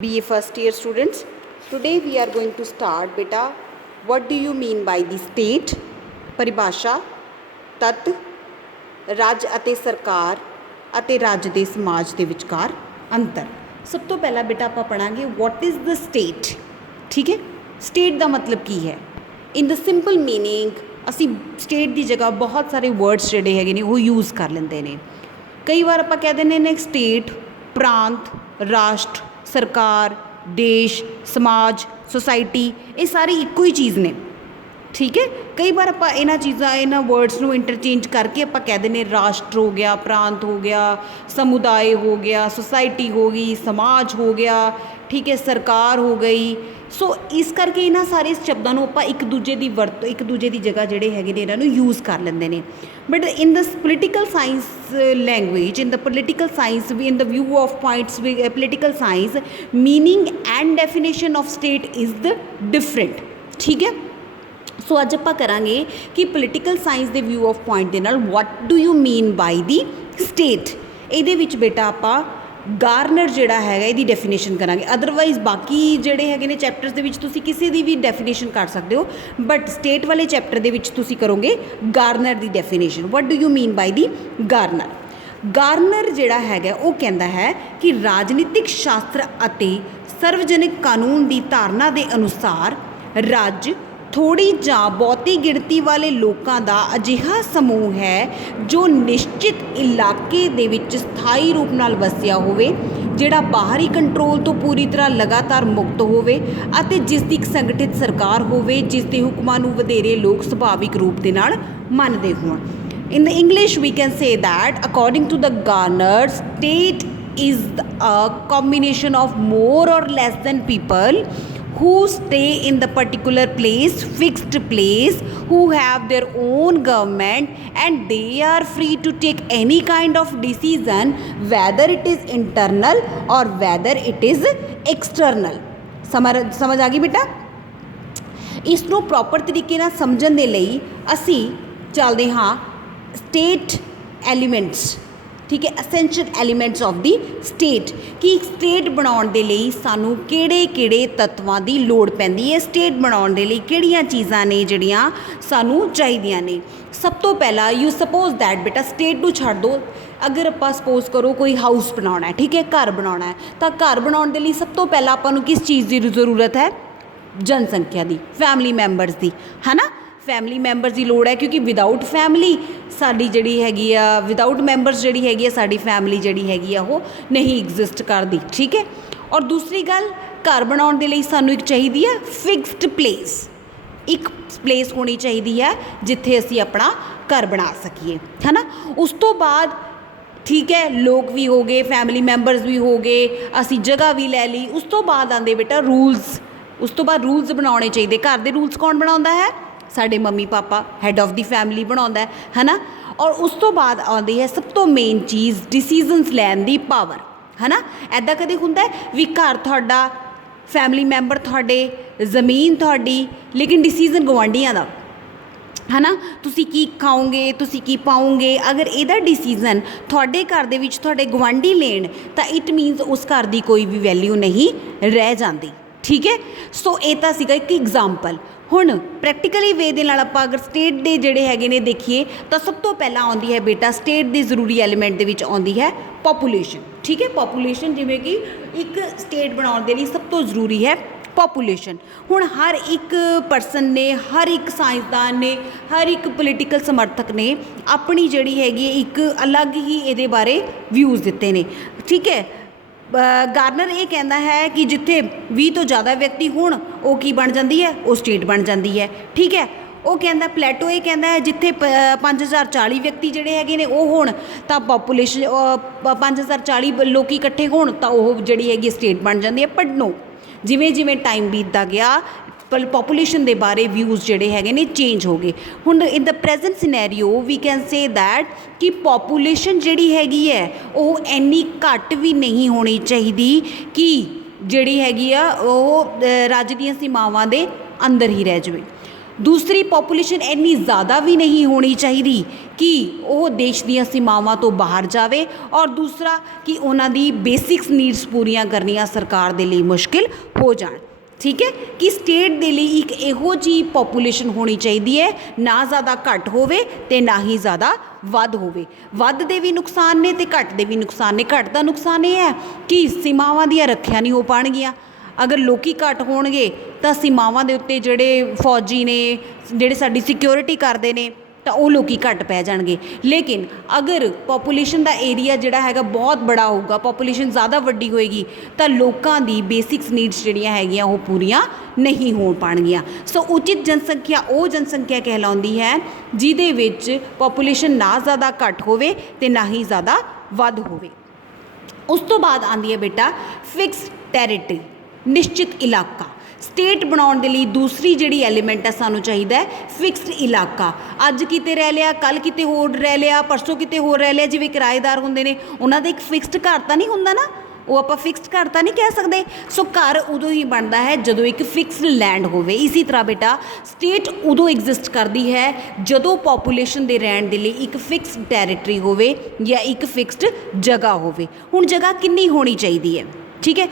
BA first year students, today we are going to start beta what do you mean by the state, परिभाषा, तत्व, राज ਅਤੇ सरकार ਅਤੇ ਰਾਜ ਦੇ ਸਮਾਜ ਦੇ ਵਿਚਕਾਰ ਅੰਤਰ। ਸਭ ਤੋਂ ਪਹਿਲਾਂ ਬੇਟਾ ਆਪਾਂ ਪੜਾਂਗੇ what is the state। ਠੀਕ ਹੈ, state ਦਾ ਮਤਲਬ ਕੀ ਹੈ। in the simple meaning ਅਸੀਂ state ਦੀ ਜਗ੍ਹਾ ਬਹੁਤ ਸਾਰੇ words ਜਿਹੜੇ ਹੈਗੇ ਨੇ ਉਹ यूज़ ਕਰ ਲੈਂਦੇ ਨੇ। ਕਈ ਵਾਰ ਆਪਾਂ ਕਹਿ ਦਿੰਦੇ ਨੇ state ਪ੍ਰਾਂਤ, ਰਾਸ਼ਟਰ, सरकार, देश, समाज, सोसाइटी, ये सारी इक्को ही चीज़ ने। ठीक है, कई बार आप इन्हां चीज़ां इन्हां वर्ड्स नूं इंटरचेंज करके आप कह दें राष्ट्र हो गया, प्रांत हो गया, समुदाय हो गया, सोसाइटी हो गई, समाज हो गया, ठीक है, सरकार हो गई। सो इस करके इन्हां सारे शब्दों नूं आपां एक दूजे की वरत एक दूजे की जगह जिहड़े हैगे ने इन्हां नूं यूज़ कर लैंदे ने। But in the political science language, in the political science, in the view of points political science, meaning and definition of state is the different. ठीक है, सो अज आपां करांगे कि पोलिटिकल साइंस के व्यू ऑफ पॉइंट दे नाल what do you mean by the state. इहदे विच बेटा आपां गार्नर जिहड़ा है इहदी डेफिनेशन करांगे। अदरवाइज बाकी जिहड़े हैगे ने चैप्टर्स दे विच तुसीं किसी दी भी डेफिनेशन कर सकते हो, बट स्टेट वाले चैप्टर दे विच तुसीं करोगे Garner the definition. What do you mean by the Garner. Garner जिहड़ा हैगा वो कहता है कि राजनीतिक शास्त्र अते सार्वजनिक कानून की धारणा के अनुसार राज्य थोड़ी ਜਾਂ ਬਹੁਤੀ ਗਿਣਤੀ ਵਾਲੇ ਲੋਕਾਂ ਦਾ ਅਜਿਹਾ ਸਮੂਹ ਹੈ ਜੋ ਨਿਸ਼ਚਿਤ ਇਲਾਕੇ ਦੇ ਵਿੱਚ ਸਥਾਈ ਰੂਪ ਨਾਲ ਵਸਿਆ ਹੋਵੇ, ਜਿਹੜਾ ਬਾਹਰੀ ਕੰਟਰੋਲ ਤੋਂ ਪੂਰੀ ਤਰ੍ਹਾਂ ਲਗਾਤਾਰ ਮੁਕਤ ਹੋਵੇ ਅਤੇ ਜਿਸ ਦੀ ਇੱਕ ਸੰਗਠਿਤ ਸਰਕਾਰ ਹੋਵੇ, ਜਿਸ ਦੇ ਹੁਕਮਾਂ ਨੂੰ ਵਧੇਰੇ ਲੋਕ ਸੁਭਾਵਿਕ ਰੂਪ ਦੇ ਨਾਲ ਮੰਨਦੇ ਹੋਣ। In the English we can say that according to the Garner, state is a combination of more or less than people who stay in the particular place, fixed place, who have their own government and they are free to take any kind of decision whether it is internal or whether it is external। समझ आ गई बेटा। इस नूं proper तरीके नाल समझण दे लई असी चलदे हाँ स्टेट एलीमेंट्स। ठीक है, essential elements of the state कि स्टेट बनाउण दे लई सानू किहड़े-किहड़े तत्वां दी लोड़ पैंदी है, स्टेट बनाउण दे लई किहड़ियां चीज़ां ने जिहड़ियां सानू चाहीदियां ने। सब तो पहला यू सपोज दैट बेटा स्टेट नूं छड्ड दो, अगर आपां सपोज करो कोई हाउस बनाउणा है, ठीक है, घर बनाउणा है, तां घर बनाउण दे लई सब तो पहला आपां नूं किस चीज़ की ज़रूरत है? जनसंख्या की, फैमिली मैंबरस की, है ना। फैमिली मैंबरस की लोड़ है क्योंकि विदाउट फैमिली साडी जिहड़ी हैगी आ, विदाउट मैंबरस जिहड़ी हैगी आ साडी फैमिली जिहड़ी हैगी आ वो नहीं एग्जिस्ट करदी। ठीक है, और दूसरी गल घर बनाउण दे लई सानू एक चाहिदी है फिक्स्ड प्लेस, एक प्लेस होनी चाहिदी है जिथे असी अपना घर बना सकीए, है ना। उस तो बाद ठीक है लोग भी हो गए, फैमिली मैंबरस भी हो गए, असी जगह भी लै ली। उस तो बाद आंदे बेटा रूल्स। उस तो बाद रूल्स बनाने चाहिए। घर के रूल्स कौन बनाता है? साडे mummy papa, had of the family बनाता है ना। और उस तो बाद आती है सब तो मेन चीज़ डिसीजनस लैन दी पावर, है ना। ऐदा कदे हुंदा है भी घर तुहाडा, फैमिली मैंबर तुहाडे, ज़मीन तुहाडी, लेकिन डिसीजन गवांढियां दा, है ना। तुसी की खाओगे, तुसी की पाओगे। अगर इहदा डिसीजन तुहाडे घर दे विच तुहाडे गवांढी लेण तां इट मीनस उस घर दी कोई भी वैल्यू नहीं रह जाती। ठीक है, सो ये तो सीगा एक एग्जाम्पल। हुण प्रैक्टिकली वे दे नाल आपां अगर स्टेट दे जिहड़े हैगे ने देखिए तो सब तो पहला आउंदी है बेटा स्टेट दी जरूरी एलीमेंट दे विच आउंदी है पॉपूलेशन। ठीक है, पॉपूलेशन जिवें कि एक स्टेट बनाउण दे लई सब तो जरूरी है पॉपूलेशन। हुण हर एक परसन ने, हर एक साइंसदान ने, हर एक पोलिटिकल समर्थक ने अपनी जिहड़ी हैगी एक अलग ही इहदे बारे व्यूज़ दिते ने। ठीक है, गार्नर ये कहता है कि जिथे 20 तो ज़्यादा व्यक्ति होण वो की बन जाती है, वो स्टेट बन जाती है। ठीक है, वो कहता प्लेटो ये कहता है जिथे 5040 व्यक्ति जिहड़े हैगे ने वो होण तां पॉपूलेशन 5040 लोग इकट्ठे होण तां वो जिहड़ी हैगी स्टेट बन जाती है। पर नो, जिवें जिवें टाइम बीतदा गया पॉपूलेशन के बारे व्यूज़ जिहड़े हैगे ने चेंज हो गए। हुण in the present scenario we can say that कि पॉपूलेशन जिहड़ी हैगी है वो इन्नी घट भी नहीं होनी चाहिए कि जिहड़ी हैगी आ वो राज्य दीयां सीमावां दे अंदर ही रह जाए। दूसरी पॉपूलेशन इन्नी ज़्यादा भी नहीं होनी चाहिए कि वो देश ਦੀਆਂ सीमावां तो बाहर जावे और दूसरा कि उन्हां दी बेसिक्स नीड्स पूरीਆਂ करनियां सरकार दे ਲਈ मुश्किल हो जाण। ठीक है कि स्टेट दे ਲਈ एक ਇਹੋ ਜਿਹੀ पॉपूलेशन होनी चाहिए है ना ज़्यादा घट होवे ते ना ही ज़्यादा ਵੱਧ ਹੋਵੇ। ਵੱਧ ਦੇ ਵੀ ਨੁਕਸਾਨ ਨੇ ਤੇ ਘੱਟ ਦੇ ਵੀ ਨੁਕਸਾਨ ਨੇ। ਘੱਟ ਦਾ ਨੁਕਸਾਨ ਇਹ ਹੈ ਕਿ ਸੀਮਾਵਾਂ ਦੀਆਂ ਰੱਖਿਆ ਨਹੀਂ ਹੋ ਪਾਣਗੀਆਂ। अगर लोग घट होणगे तो सीमावां दे उत्ते जिहड़े फौजी ने जिहड़े साडी सिक्योरिटी करते हैं तो वो लोग घट पै जाणगे। लेकिन अगर पॉपूलेशन का एरिया जिहड़ा हैगा बहुत बड़ा होगा, पॉपूलेशन ज़्यादा वड्डी होएगी तो लोगों की बेसिक्स नीड्स जिहड़ियां हैगियां वो पूरियां नहीं हो पाणगियां। सो उचित जनसंख्या वो जनसंख्या कहलाउंदी है जिहदे विच पॉपूलेशन ना ज़्यादा घट होवे ते ना ही ज़्यादा वध होवे। उस तो बाद आंदी है बेटा फिक्स टैरेटरी, निश्चित इलाका। स्टेट बनाउण दे लई दूसरी जिहड़ी एलीमेंट है सानू चाहिदा है फिक्सड इलाका। अज किते रह लिया, कल किते होर रह लिया, परसों किते होर रह लिया। जिवें किराएदार हुंदे ने उन्हां दा एक फिक्सड घर तां नहीं हुंदा ना, वो आप फिक्सड घर तां नहीं कह सकते। सो घर उदों ही बनता है जदों एक फिक्सड लैंड होवे। इसी तरह बेटा स्टेट उदों एग्जिस्ट करती है जदों पॉपूलेशन दे रहण दे लई एक फिक्सड टैरेटरी होवे या एक फिक्सड जगह होवे। हुण जगह कितनी होनी चाहिए है? ठीक है,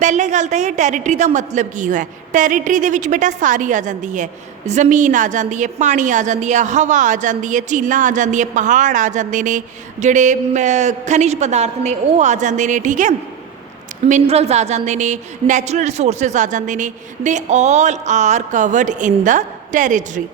पहले गल तो ये टैरेटरी का मतलब की है। टैरेटरी दे विच बेटा सारी आ जाती है, जमीन आ जाती है, पानी आ जाती है, हवा आ जाती है, झीलां आ जाती है, पहाड़ आ जाते हैं, जिहड़े खनिज पदार्थ ने वो आ जाते हैं। ठीक है, मिनरल्स आ जाते हैं, नैचुरल रिसोर्सिस आ जाते हैं। They all are covered in the territory.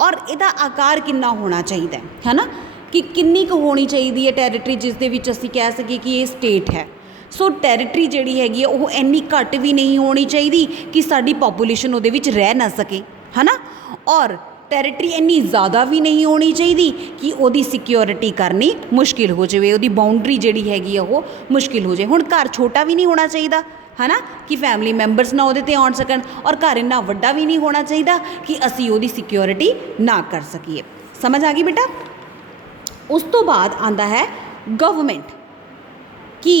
और इहदा आकार कितना होना चाहिए है ना, कि कितनी कुछ होनी चाहिए है टैरेटरी जिस दे विच असीं कह सकीए कि ये स्टेट है। सो टैरेटरी जिहड़ी हैगी है वो इन्नी घट भी नहीं होनी चाहिए कि साडी पॉपूलेशन उहदे विच रह ना सके, है ना। और टैरेटरी इन्नी ज़्यादा भी नहीं होनी चाहिए कि उहदी सिक्योरिटी करनी मुश्किल हो जाए, उहदी बाउंड्री जिहड़ी हैगी है वो मुश्किल हो जाए। हुण घर छोटा भी नहीं होना चाहिए, है ना, कि फैमिली मैंबरस ना उहदे ते आउण सकण, और घर इन्ना वड्डा भी नहीं होना चाहिए कि असीं उहदी सिक्योरिटी ना कर सकीए। समझ आ गई बेटा। उस तो बाद आंदा है गवर्नमेंट की।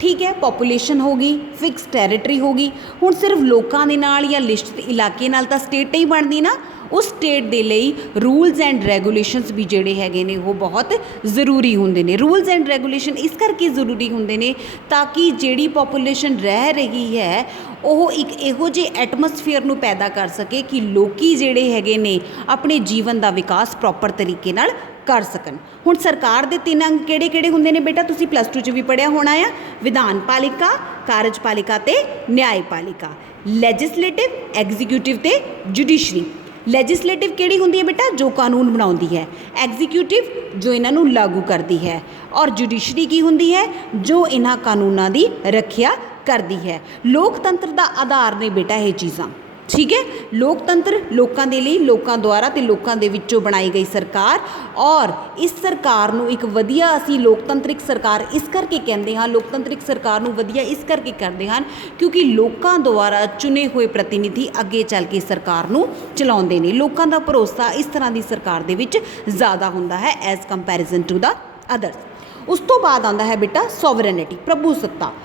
ठीक है, पॉपूलेशन होगी, फिक्स टैरेटरी होगी। हुण सिर्फ लोगों के नाल या लिस्ट इलाके नाल तां स्टेट नहीं बनती ना, उस स्टेट दे लई रूल्स एंड रेगूलेशनस भी जिहड़े हैगे ने वो बहुत ज़रूरी हुंदे ने। रूल्स एंड रेगूलेशन इस करके ज़रूरी हुंदे ने ताकि जिहड़ी पॉपूलेशन रह रही है वो एक इहो जिहे एटमोसफेयर नूं पैदा कर सके कि लोकी जिहड़े हैगे ने अपने जीवन का विकास प्रॉपर तरीके नाल कर सकन। हुण सरकार दे 3 अंग किहड़े किहड़े हुंदे ने बेटा, तुसीं प्लस 2 च भी पढ़िया होना है। विधान पालिका, कार्यपालिका ते न्यायपालिका। लैजिसलेटिव, एग्जीक्यूटिव ते जुडिशरी। लैजिसलेटिव किहड़ी हुंदी है बेटा, जो कानून बनाउंदी है। एग्जीक्यूटिव जो इन्हां नूं लागू करती है। और जुडिशरी की हुंदी है, जो इन्हां कानूनां दी रखिया करती है। लोकतंत्र का आधार ने बेटा ये चीज़ां। ठीक है, लोकतंत्र लोगों के लिए, लोगों द्वारा ते लोगों दे विचों बनाई गई सरकार। और इस सरकार नूं एक वधिया असीं लोकतंत्रिक सरकार इस करके कहते हैं, लोकतंत्रिक सरकार नूं वधिया इस करके करते हैं क्योंकि लोगों द्वारा चुने हुए प्रतिनिधि अगे चल के सरकार नूं चलाउंदे ने। लोगों का भरोसा इस तरह की सरकार दे विच ज़्यादा हुंदा है as comparison to the others. उस तो बाद आंदा है बेटा सॉवरेनिटी, प्रभुसत्ता।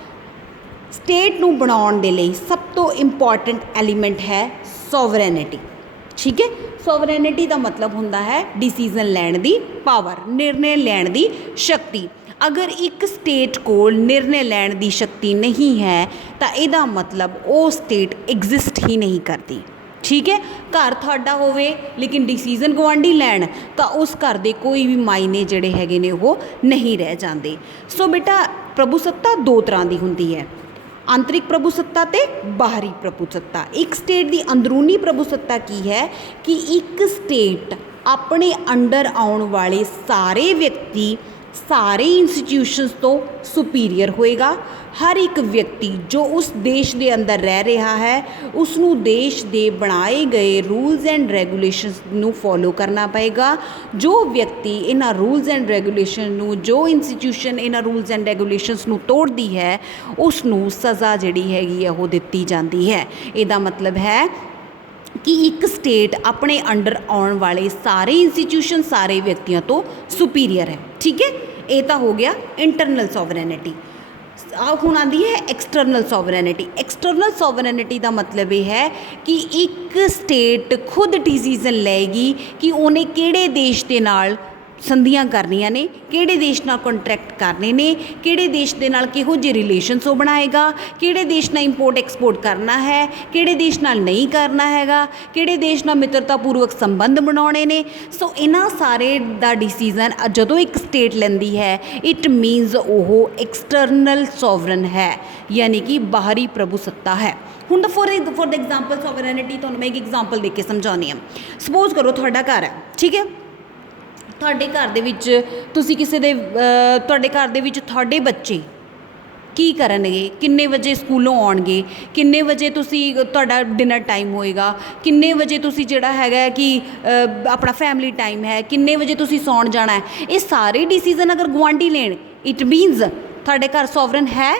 स्टेट नूं बनाउण दे लई सब तो इंपॉर्टेंट एलीमेंट है सॉवरेनिटी। ठीक है, सॉवरेनिटी का मतलब हुंदा है डिसीजन लैण दी पावर, निर्णय लैण दी शक्ति। अगर एक स्टेट कोल निर्णय लैण दी शक्ति नहीं है तो इहदा मतलब वो स्टेट एग्जिस्ट ही नहीं करती। ठीक है, घर तुहाडा होवे लेकिन डिसीजन गवांढी लैण तो उस घर दे कोई भी मायने जिहड़े हैगे ने वो नहीं रह जाते। सो बेटा प्रभुसत्ता 2 तरह की हुंदी है, आंतरिक प्रभुसत्ता ते बाहरी प्रभुसत्ता। एक स्टेट की अंदरूनी प्रभुसत्ता की है कि एक स्टेट अपने अंडर आने वाले सारे व्यक्ति, सारे इंस्टीट्यूशनस तो सुपीरियर होएगा। हर एक व्यक्ति जो उस देश के अंदर रह रहा है उसनू देश के बनाए गए रूल्स एंड रेगूलेशनस नू फॉलो करना पएगा। जो व्यक्ति इन्हां रूल्स एंड रेगूलेशन नू, जो इंस्टीट्यूशन इन्हां रूल्स एंड रेगूलेशनस नू तोड़ती है उसनू सज़ा जिहड़ी हैगी है वो दित्ती जाती है। इहदा मतलब है कि एक स्टेट अपने अंडर आने वाले सारे इंस्टीट्यूशन, सारे व्यक्तियों तो सुपीरियर है। ठीक है, ये तो हो गया इंटरनल सॉवरेनिटी। ਹੁਣ ਆਉਂਦੀ ਹੈ ਐਕਸਟਰਨਲ ਸੋਵਰੈਨਿਟੀ। ਐਕਸਟਰਨਲ ਸੋਵਰੈਨਿਟੀ ਦਾ ਮਤਲਬ ਇਹ ਹੈ ਕਿ ਇੱਕ ਸਟੇਟ ਖੁਦ ਡਿਸੀਜ਼ਨ ਲਏਗੀ ਕਿ ਉਹਨੇ ਕਿਹੜੇ ਦੇਸ਼ ਦੇ ਨਾਲ ਸੰਧੀਆਂ ਕਰਨੀਆਂ ਨੇ, ਕਿਹੜੇ ਦੇਸ਼ ਨਾਲ ਕੰਟਰੈਕਟ ਕਰਨੇ ਨੇ, ਕਿਹੜੇ ਦੇਸ਼ ਦੇ ਨਾਲ ਕਿਹੋ ਜਿਹੇ ਰਿਲੇਸ਼ਨਸ ਉਹ ਬਣਾਏਗਾ, ਕਿਹੜੇ ਦੇਸ਼ ਨਾਲ ਇੰਪੋਰਟ ਐਕਸਪੋਰਟ ਕਰਨਾ ਹੈ, ਕਿਹੜੇ ਦੇਸ਼ ਨਾਲ ਨਹੀਂ ਕਰਨਾ ਹੈਗਾ, ਕਿਹੜੇ ਦੇਸ਼ ਨਾਲ ਮਿੱਤਰਤਾਪੂਰਵਕ ਸੰਬੰਧ ਬਣਾਉਣੇ ਨੇ। ਸੋ ਇਹਨਾਂ ਸਾਰੇ ਦਾ ਡਿਸੀਜ਼ਨ ਜਦੋਂ ਇੱਕ ਸਟੇਟ ਲੈਂਦੀ ਹੈ, ਇਟ ਮੀਨਸ ਉਹ ਐਕਸਟਰਨਲ ਸੋਵਰਨ ਹੈ, ਯਾਨੀ ਕਿ ਬਾਹਰੀ ਪ੍ਰਭੂ ਸੱਤਾ ਹੈ। ਹੁਣ ਤਾਂ ਫੋਰ ਦ ਐਗਜ਼ਾਮਪਲ ਸੋਵਰੈਨਿਟੀ ਤੁਹਾਨੂੰ ਮੈਂ ਇੱਕ ਐਗਜ਼ਾਮਪਲ ਦੇ ਕੇ ਸਮਝਾਉਂਦੀ ਹਾਂ। ਸਪੋਜ਼ ਕਰੋ ਤੁਹਾਡਾ ਘਰ ਹੈ, ਠੀਕ ਹੈ, ਤੁਹਾਡੇ ਘਰ ਦੇ ਵਿੱਚ ਤੁਸੀਂ ਕਿਸੇ ਦੇ ਤੁਹਾਡੇ ਘਰ ਦੇ ਵਿੱਚ ਤੁਹਾਡੇ ਬੱਚੇ ਕੀ ਕਰਨਗੇ, ਕਿੰਨੇ ਵਜੇ ਸਕੂਲੋਂ ਆਉਣਗੇ, ਕਿੰਨੇ ਵਜੇ ਤੁਸੀਂ ਤੁਹਾਡਾ ਡਿਨਰ ਟਾਈਮ ਹੋਏਗਾ, ਕਿੰਨੇ ਵਜੇ ਤੁਸੀਂ ਜਿਹੜਾ ਹੈਗਾ ਕਿ ਆਪਣਾ ਫੈਮਿਲੀ ਟਾਈਮ ਹੈ, ਕਿੰਨੇ ਵਜੇ ਤੁਸੀਂ ਸੌਣ ਜਾਣਾ ਹੈ, ਇਹ ਸਾਰੇ ਡਿਸੀਜ਼ਨ ਅਗਰ ਗੁਆਂਢੀ ਲੈਣ, ਇਟ ਮੀਨਸ ਤੁਹਾਡੇ ਘਰ ਸੋਵਰਨ ਹੈ।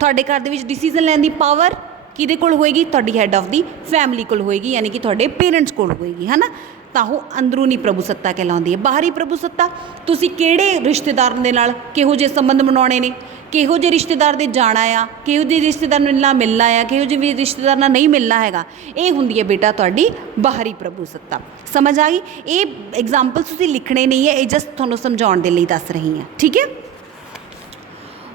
ਤੁਹਾਡੇ ਘਰ ਦੇ ਵਿੱਚ ਡਿਸੀਜ਼ਨ ਲੈਣ ਦੀ ਪਾਵਰ ਕਿਹਦੇ ਕੋਲ ਹੋਏਗੀ? ਤੁਹਾਡੀ ਹੈੱਡ ਆਫ ਦੀ ਫੈਮਿਲੀ ਕੋਲ ਹੋਏਗੀ, ਯਾਨੀ ਕਿ ਤੁਹਾਡੇ ਪੇਰੈਂਟਸ ਕੋਲ ਹੋਏਗੀ, ਹੈ ਨਾ। ਤਾਂ ਉਹ ਅੰਦਰੂਨੀ ਪ੍ਰਭੂ ਸੱਤਾ ਕਹਿਲਾਉਂਦੀ ਹੈ। ਬਾਹਰੀ ਪ੍ਰਭੂ ਸੱਤਾ, ਤੁਸੀਂ ਕਿਹੜੇ ਰਿਸ਼ਤੇਦਾਰ ਦੇ ਨਾਲ ਕਿਹੋ ਜਿਹੇ ਸੰਬੰਧ ਬਣਾਉਣੇ ਨੇ, ਕਿਹੋ ਜਿਹੇ ਰਿਸ਼ਤੇਦਾਰ ਦੇ ਜਾਣਾ ਆ, ਕਿਹੋ ਜਿਹੇ ਰਿਸ਼ਤੇਦਾਰ ਨਾਲ ਮਿਲਣਾ ਆ, ਕਿਹੋ ਜਿਹੇ ਰਿਸ਼ਤੇਦਾਰ ਨਾਲ ਨਹੀਂ ਮਿਲਣਾ ਹੈਗਾ, ਇਹ ਹੁੰਦੀ ਹੈ ਬੇਟਾ ਤੁਹਾਡੀ ਬਾਹਰੀ ਪ੍ਰਭੂ ਸੱਤਾ। ਸਮਝ ਆ ਗਈ? ਇਹ ਐਗਜ਼ਾਮਪਲ ਤੁਸੀਂ ਲਿਖਣੇ ਨਹੀਂ ਹੈ, ਇਹ ਜਸਟ ਤੁਹਾਨੂੰ ਸਮਝਾਉਣ ਦੇ ਲਈ ਦੱਸ ਰਹੀ ਹਾਂ, ਠੀਕ ਹੈ।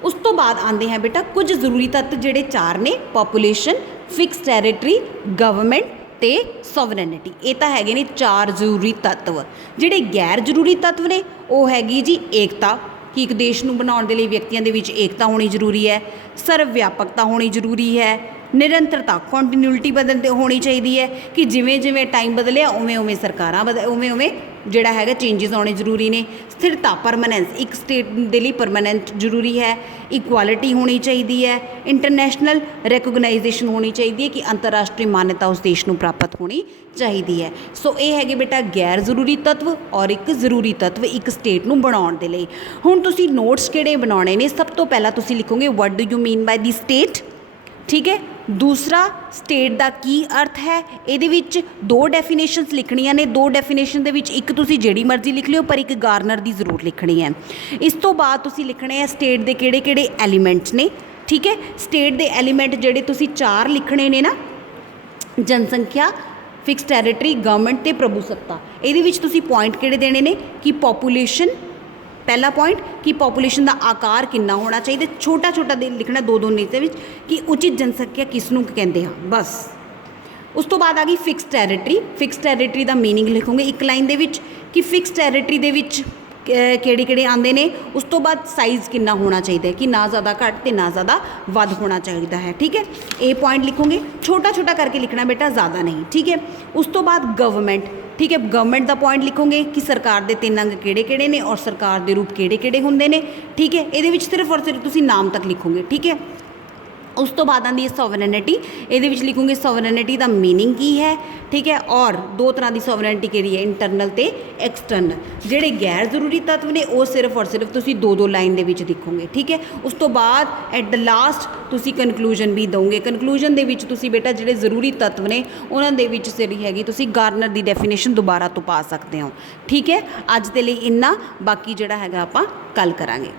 ਉਸ ਤੋਂ ਬਾਅਦ ਆਉਂਦੇ ਹੈ ਬੇਟਾ ਕੁਝ ਜ਼ਰੂਰੀ ਤੱਤ ਜਿਹੜੇ 4 ਨੇ: ਪਾਪੂਲੇਸ਼ਨ, ਫਿਕਸ ਟੈਰੀਟਰੀ, ਗਵਰਨਮੈਂਟ ਤੇ ਸੋਵਰੈਨਿਟੀ। ਇਹ ਤਾਂ ਹੈਗੇ ਨੇ 4 ਜ਼ਰੂਰੀ ਤੱਤਵ। ਜਿਹੜੇ ਗੈਰ ਜ਼ਰੂਰੀ ਤੱਤਵ ਨੇ ਉਹ ਹੈਗੀ ਜੀ ਏਕਤਾ, ਕਿ ਇੱਕ ਦੇਸ਼ ਨੂੰ ਬਣਾਉਣ ਦੇ ਲਈ ਵਿਅਕਤੀਆਂ ਦੇ ਵਿੱਚ ਏਕਤਾ ਹੋਣੀ ਜ਼ਰੂਰੀ ਹੈ। ਸਰਵ ਵਿਆਪਕਤਾ ਹੋਣੀ ਜ਼ਰੂਰੀ ਹੈ। ਨਿਰੰਤਰਤਾ, ਕੰਟੀਨਿਊਟੀ ਹੋਣੀ ਚਾਹੀਦੀ ਹੈ, ਕਿ ਜਿਵੇਂ ਜਿਵੇਂ ਟਾਈਮ ਬਦਲਿਆ ਉਵੇਂ ਉਵੇਂ ਸਰਕਾਰਾਂ ਉਵੇਂ ਉਵੇਂ ਜਿਹੜਾ ਹੈਗਾ ਚੇਂਜਸ ਆਉਣੇ ਜ਼ਰੂਰੀ ਨੇ। ਸਥਿਰਤਾ, ਪਰਮਾਨੈਂਸ, ਇੱਕ ਸਟੇਟ ਦੇ ਲਈ ਪਰਮਾਨੈਂਟ ਜ਼ਰੂਰੀ ਹੈ। ਇਕੁਆਲਿਟੀ ਹੋਣੀ ਚਾਹੀਦੀ ਹੈ। ਇੰਟਰਨੈਸ਼ਨਲ ਰੈਕੋਗਨਾਈਜੇਸ਼ਨ ਹੋਣੀ ਚਾਹੀਦੀ ਹੈ, ਕਿ ਅੰਤਰਰਾਸ਼ਟਰੀ ਮਾਨਤਾ ਉਸ ਦੇਸ਼ ਨੂੰ ਪ੍ਰਾਪਤ ਹੋਣੀ ਚਾਹੀਦੀ ਹੈ। ਸੋ ਇਹ ਹੈਗੇ ਬੇਟਾ ਗੈਰ ਜ਼ਰੂਰੀ ਤੱਤਵ ਔਰ ਇੱਕ ਜ਼ਰੂਰੀ ਤੱਤਵ ਇੱਕ ਸਟੇਟ ਨੂੰ ਬਣਾਉਣ ਦੇ ਲਈ। ਹੁਣ ਤੁਸੀਂ ਨੋਟਸ ਕਿਹੜੇ ਬਣਾਉਣੇ ਨੇ? ਸਭ ਤੋਂ ਪਹਿਲਾਂ ਤੁਸੀਂ ਲਿਖੋਗੇ what do you mean by the state, ਠੀਕ ਹੈ। ਦੂਸਰਾ, ਸਟੇਟ ਦਾ ਕੀ ਅਰਥ ਹੈ। ਇਹਦੇ ਵਿੱਚ 2 ਡੈਫੀਨੇਸ਼ਨਸ ਲਿਖਣੀਆਂ ਨੇ। 2 ਡੈਫੀਨੇਸ਼ਨ ਦੇ ਵਿੱਚ ਇੱਕ ਤੁਸੀਂ ਜਿਹੜੀ ਮਰਜ਼ੀ ਲਿਖ ਲਿਓ, ਪਰ ਇੱਕ ਗਾਰਨਰ ਦੀ ਜ਼ਰੂਰ ਲਿਖਣੀ ਹੈ। ਇਸ ਤੋਂ ਬਾਅਦ ਤੁਸੀਂ ਲਿਖਣੇ ਹੈ ਸਟੇਟ ਦੇ ਕਿਹੜੇ ਕਿਹੜੇ ਐਲੀਮੈਂਟਸ ਨੇ, ਠੀਕ ਹੈ। ਸਟੇਟ ਦੇ ਐਲੀਮੈਂਟ ਜਿਹੜੇ ਤੁਸੀਂ 4 ਲਿਖਣੇ ਨੇ ਨਾ: ਜਨਸੰਖਿਆ, ਫਿਕਸ ਟੈਰੀਟਰੀ, ਗਵਰਨਮੈਂਟ ਤੇ ਪ੍ਰਭੂ ਸੱਤਾ। ਇਹਦੇ ਵਿੱਚ ਤੁਸੀਂ ਪੁਆਇੰਟ ਕਿਹੜੇ ਦੇਣੇ ਨੇ ਕਿ ਪੋਪੂਲੇਸ਼ਨ, ਪਹਿਲਾ ਪੁਆਇੰਟ ਕਿ ਪੋਪੂਲੇਸ਼ਨ ਦਾ ਆਕਾਰ ਕਿੰਨਾ ਹੋਣਾ ਚਾਹੀਦਾ, ਛੋਟਾ ਛੋਟਾ ਦੇ ਲਿਖਣਾ 2-2 ਨੀਚ ਦੇ ਵਿੱਚ, ਕਿ ਉਚਿਤ ਜਨਸੰਖਿਆ ਕਿਸ ਨੂੰ ਕਹਿੰਦੇ ਹਾਂ, ਬਸ। ਉਸ ਤੋਂ ਬਾਅਦ ਆ ਗਈ ਫਿਕਸ ਟੈਰੀਟਰੀ। ਫਿਕਸ ਟੈਰੀਟਰੀ ਦਾ ਮੀਨਿੰਗ ਲਿਖੋਗੇ ਇੱਕ ਲਾਈਨ ਦੇ ਵਿੱਚ, ਕਿ ਫਿਕਸ ਟੈਰੀਟਰੀ ਦੇ ਵਿੱਚ ਕਿਹੜੇ ਕਿਹੜੇ ਆਉਂਦੇ ਨੇ। ਉਸ ਤੋਂ ਬਾਅਦ ਸਾਈਜ਼ ਕਿੰਨਾ ਹੋਣਾ ਚਾਹੀਦਾ ਹੈ, ਕਿ ਨਾ ਜ਼ਿਆਦਾ ਘੱਟ ਅਤੇ ਨਾ ਜ਼ਿਆਦਾ ਵੱਧ ਹੋਣਾ ਚਾਹੀਦਾ ਹੈ, ਠੀਕ ਹੈ। ਇਹ ਪੁਆਇੰਟ ਲਿਖੋਗੇ, ਛੋਟਾ ਛੋਟਾ ਕਰਕੇ ਲਿਖਣਾ ਬੇਟਾ, ਜ਼ਿਆਦਾ ਨਹੀਂ, ਠੀਕ ਹੈ। ਉਸ ਤੋਂ ਬਾਅਦ ਗਵਰਨਮੈਂਟ, ਠੀਕ ਹੈ। ਗਵਰਨਮੈਂਟ ਦਾ ਪੁਆਇੰਟ ਲਿਖੋਗੇ ਕਿ ਸਰਕਾਰ ਦੇ 3 ਅੰਗ ਕਿਹੜੇ ਕਿਹੜੇ ਨੇ ਔਰ ਸਰਕਾਰ ਦੇ ਰੂਪ ਕਿਹੜੇ ਕਿਹੜੇ ਹੁੰਦੇ ਨੇ, ਠੀਕ ਹੈ। ਇਹਦੇ ਵਿੱਚ ਸਿਰਫ ਔਰ ਸਿਰਫ ਤੁਸੀਂ ਨਾਮ ਤੱਕ ਲਿਖੋਗੇ, ਠੀਕ ਹੈ। ਉਸ ਤੋਂ ਬਾਅਦ ਆਉਂਦੀ ਹੈ ਸੋਵਰੈਨਿਟੀ। ਇਹਦੇ ਵਿੱਚ ਲਿਖੋਗੇ ਸੋਵਰੈਨਿਟੀ ਦਾ ਮੀਨਿੰਗ ਕੀ ਹੈ, ਠੀਕ ਹੈ। ਔਰ 2 ਤਰ੍ਹਾਂ ਦੀ ਸੋਵਰੈਨਿਟੀ ਕਿਹੜੀ ਹੈ, ਇੰਟਰਨਲ ਤੇ ਐਕਸਟਰਨਲ। ਜਿਹੜੇ ਗੈਰ ਜ਼ਰੂਰੀ ਤੱਤਵ ਨੇ ਉਹ ਸਿਰਫ ਔਰ ਸਿਰਫ ਤੁਸੀਂ 2-2 ਲਾਈਨ ਦੇ ਵਿੱਚ ਲਿਖੋਗੇ, ਠੀਕ ਹੈ। ਉਸ ਤੋਂ ਬਾਅਦ ਐਟ ਦ ਲਾਸਟ ਤੁਸੀਂ ਕਨਕਲੂਜਨ ਵੀ ਦਓਗੇ। ਕਨਕਲੂਜਨ ਦੇ ਵਿੱਚ ਤੁਸੀਂ ਬੇਟਾ ਜਿਹੜੇ ਜ਼ਰੂਰੀ ਤੱਤਵ ਨੇ ਉਹਨਾਂ ਦੇ ਵਿੱਚ ਜਿਹੜੀ ਹੈਗੀ ਤੁਸੀਂ ਗਾਰਨਰ ਦੀ ਡੈਫੀਨੇਸ਼ਨ ਦੁਬਾਰਾ ਤੋਂ ਪਾ ਸਕਦੇ ਹੋ, ਠੀਕ ਹੈ। ਅੱਜ ਦੇ ਲਈ ਇੰਨਾ, ਬਾਕੀ ਜਿਹੜਾ ਹੈਗਾ ਆਪਾਂ ਕੱਲ੍ਹ ਕਰਾਂਗੇ।